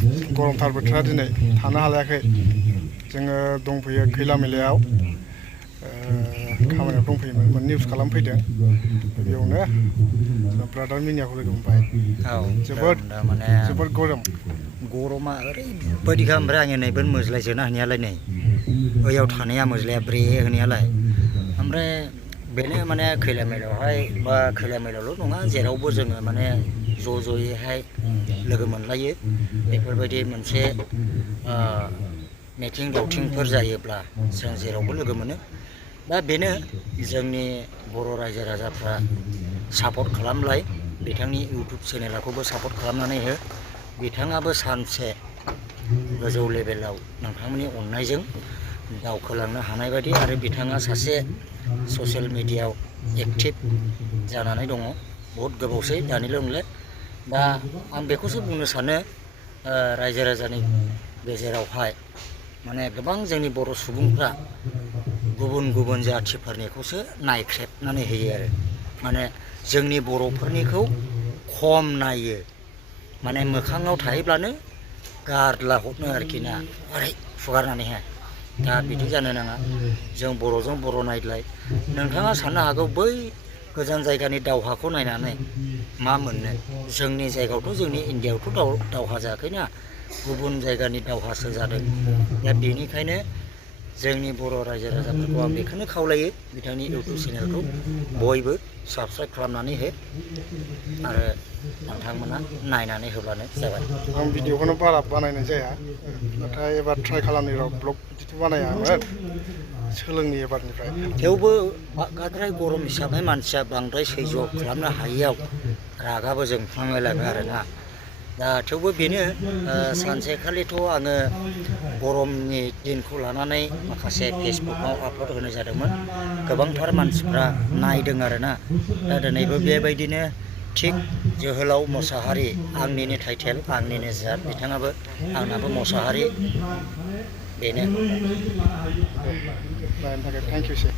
बिराद गरमथार बोथोरा दिनै थानो हालायाखै जोङो दंफैयो खैला मैलायाव खामानियाव दंफैयोमोन निउस खालामफैदों बेयावनो ब्रादार मिनियाखौ लोगो मोनबाय जोबोद गरम गरमा ओरैबायदिखा ओमफ्राय आङो नैबे मोज्लायजोना होनायालाय नै बैयाव थानाया मोज्लाया ब्रे होनायालाय ओमफ्राय बेनो माने खैला मैलायावहाय बा खैला मैलायावल' नङा जेरावबो जोङो माने ज' ज'यैहाय लोगो मोनलायो बेफोरबायदि मोनसे मिटिं दावथिंफोर जायोब्ला जों जेरावबो लोगो मोनो दा बेनो जोंनि बर' रायजो राजाफ्रा सापर्ट खालामलाय बिथांनि इउटुब चेनेलखौबो सापर्ट खालामनानै हो बिथाङाबो सानसे गोजौ लेभेलाव नोंथांमोननि अननायजों दावखोलांनो हानाय बायदि आरो बिथाङा सासे ससियेल मिडियायाव एक्टिभ जानानै दङ बहुद गोबावसै दानिल' नंले दा आं बेखौसो बुंनो सानो रायजो राजानि गेजेरावहाय माने गोबां जोंनि बर' सुबुंफ्रा गुबुन गुबुन जाथिफोरनिखौसो नायख्रेबनानै होयो आरो माने जोंनि बर'फोरनिखौ खम नायो माने मोखाङाव थाहैब्लानो गारला हरनो आरोखि ना ओरै फुगारनानैहाय दा बिदि जानो नाङा जों बर'जों बर' नायलाय नोंथाङा साननो हागौ बै गोजान जायगानि दावहाखौ नायनानै मा मोननो जोंनि जायगायावथ' जोंनि इण्डियायावथ' दावहा जायाखैना गुबुन जायगानि दावहासो जादों दा बेनिखायनो जोंनि बर' रायजो राजाफोरखौ आं बेखौनो खावलायो बिथांनि इउटुब चेनेलखौ बयबो साबस्क्राइब खालामनानै हो आरो नोंथांमोना नायनानै होब्लानो जाबाय आं भिडिअखौनो बारा बानायनाय जाया नाथाय एबार ट्राइ खालामनि र' ब्लग बिदिथ' बानायामोन सोलोंनि एबारनिफ्राय थेवबो बांद्राय गरम हिसाबै मानसिया बांद्राय सैज' खालामनो हायियाव रागाबो जोंफ्लांलायलाङो आरोना दा थेवबो बेनो सानसेखालिथ' आङो गरमनि दिनखौ लानानै माखासे फेसबुकआव आपल'ड होनाय जादोंमोन गोबांथार मानसिफ्रा नायदों आरोना दा दिनैबो बेबायदिनो थिग जोहोलाव मोसाहारि आंनिनो टाइटेल आंनिनो जात बिथाङाबो आंनाबो मोसाहारि बेनो नायनो थाखाय थेंक इउ सै